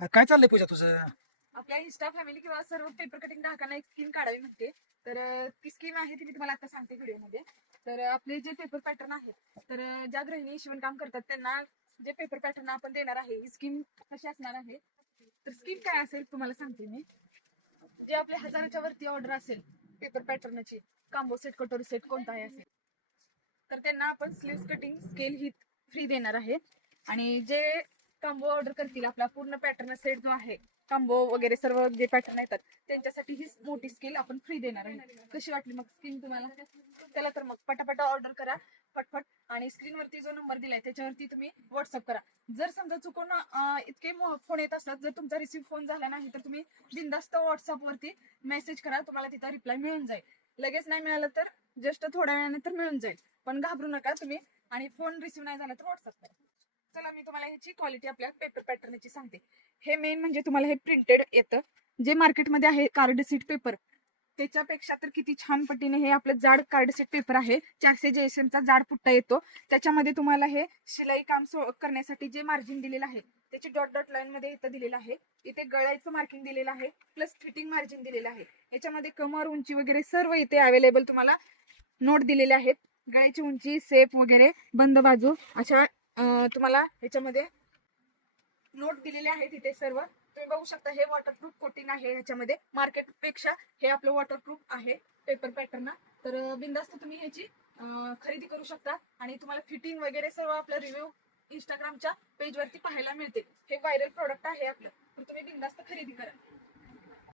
काय चाललंय पूजा तुझं? आपल्या इंस्टा फॅमिली किंवा सर्व पेपर कटिंग ग्राहकांना एक स्कीम काढावी म्हणते. तर ती स्कीम आहे ती मी तुम्हाला आता सांगते व्हिडिओमध्ये. तर आपले जे पेपर पॅटर्न आहेत, तर ज्या गृहिणी शिवणकाम करतात त्यांना जे पेपर पॅटर्न आपण देणार आहे, ही स्कीम कशी असणार आहे. तर स्कीम काय असेल तुम्हाला सांगते मी. जे आपले हजाराच्या वरती ऑर्डर असेल पेपर पॅटर्नची, कांबो सेट, कटोरी सेट कोणताही असेल, तर त्यांना आपण स्लीव्स कटिंग स्केल ही फ्री देणार आहे. आणि जे कांबो ऑर्डर करतील, आपला पूर्ण पॅटर्न सेट जो आहे, कांबो वगैरे सर्व जे पॅटर्न येतात त्यांच्यासाठी ही मोठी स्केल आपण फ्री देणार आहे. कशी वाटली मग स्कीम तुम्हाला? चला तर मग पटापटा ऑर्डर करा फटफट. आणि स्क्रीनवरती जो नंबर दिलाय त्याच्यावरती तुम्ही व्हॉट्सअप करा. जर समजा चुकून इतके फोन येत असतात, जर तुमचा रिसीव्ह फोन झाला नाही तर तुम्ही बिनधास्त व्हॉट्सअपवरती मेसेज करा, तुम्हाला तिथं रिप्लाय मिळून जाईल. लगेच नाही मिळालं तर जस्ट थोड्या वेळाने तर मिळून जाईल, पण घाबरू नका तुम्ही. आणि फोन रिसीव्ह नाही झाला तर व्हॉट्सअप करा. चला मी तुम्हाला ह्याची क्वालिटी आपल्या पेपर पॅटर्नची सांगते. हे मेन म्हणजे तुम्हाला हे प्रिंटेड येतं. जे मार्केटमध्ये आहे कार्ड सीट पेपर, त्याच्यापेक्षा तर किती छान पटीने हे आपलं जाड कार्ड सीट पेपर आहे. 400 JSM चा जाड पुट्टा येतो. त्याच्यामध्ये तुम्हाला हे शिलाई काम करण्यासाठी जे मार्जिन दिलेलं आहे त्याची डॉट डॉट लाईन मध्ये इथं दिलेलं आहे. इथे गळ्याचं मार्किंग दिलेलं आहे, प्लस फिटिंग मार्जिन दिलेलं आहे. याच्यामध्ये कमर उंची वगैरे सर्व इथे अवेलेबल तुम्हाला नोट दिलेले आहेत. गळ्याची उंची, सेप वगैरे, बंद बाजू अशा तुम्हाला ह्याच्यामध्ये नोट दिलेले आहेत. इथे सर्व तुम्ही बघू शकता. हे वॉटरप्रूफ कोटिंग आहे. ह्याच्यामध्ये मार्केट पेक्षा हे आपलं वॉटरप्रूफ आहे पेपर पॅटर्न. तर बिंदास्त तुम्ही ह्याची खरेदी करू शकता. आणि तुम्हाला फिटिंग वगैरे सर्व आपलं रिव्ह्यू इंस्टाग्रामच्या पेजवरती पाहायला मिळते. हे व्हायरल प्रोडक्ट आहे आपलं, तर तुम्ही बिंदास्त खरेदी करा.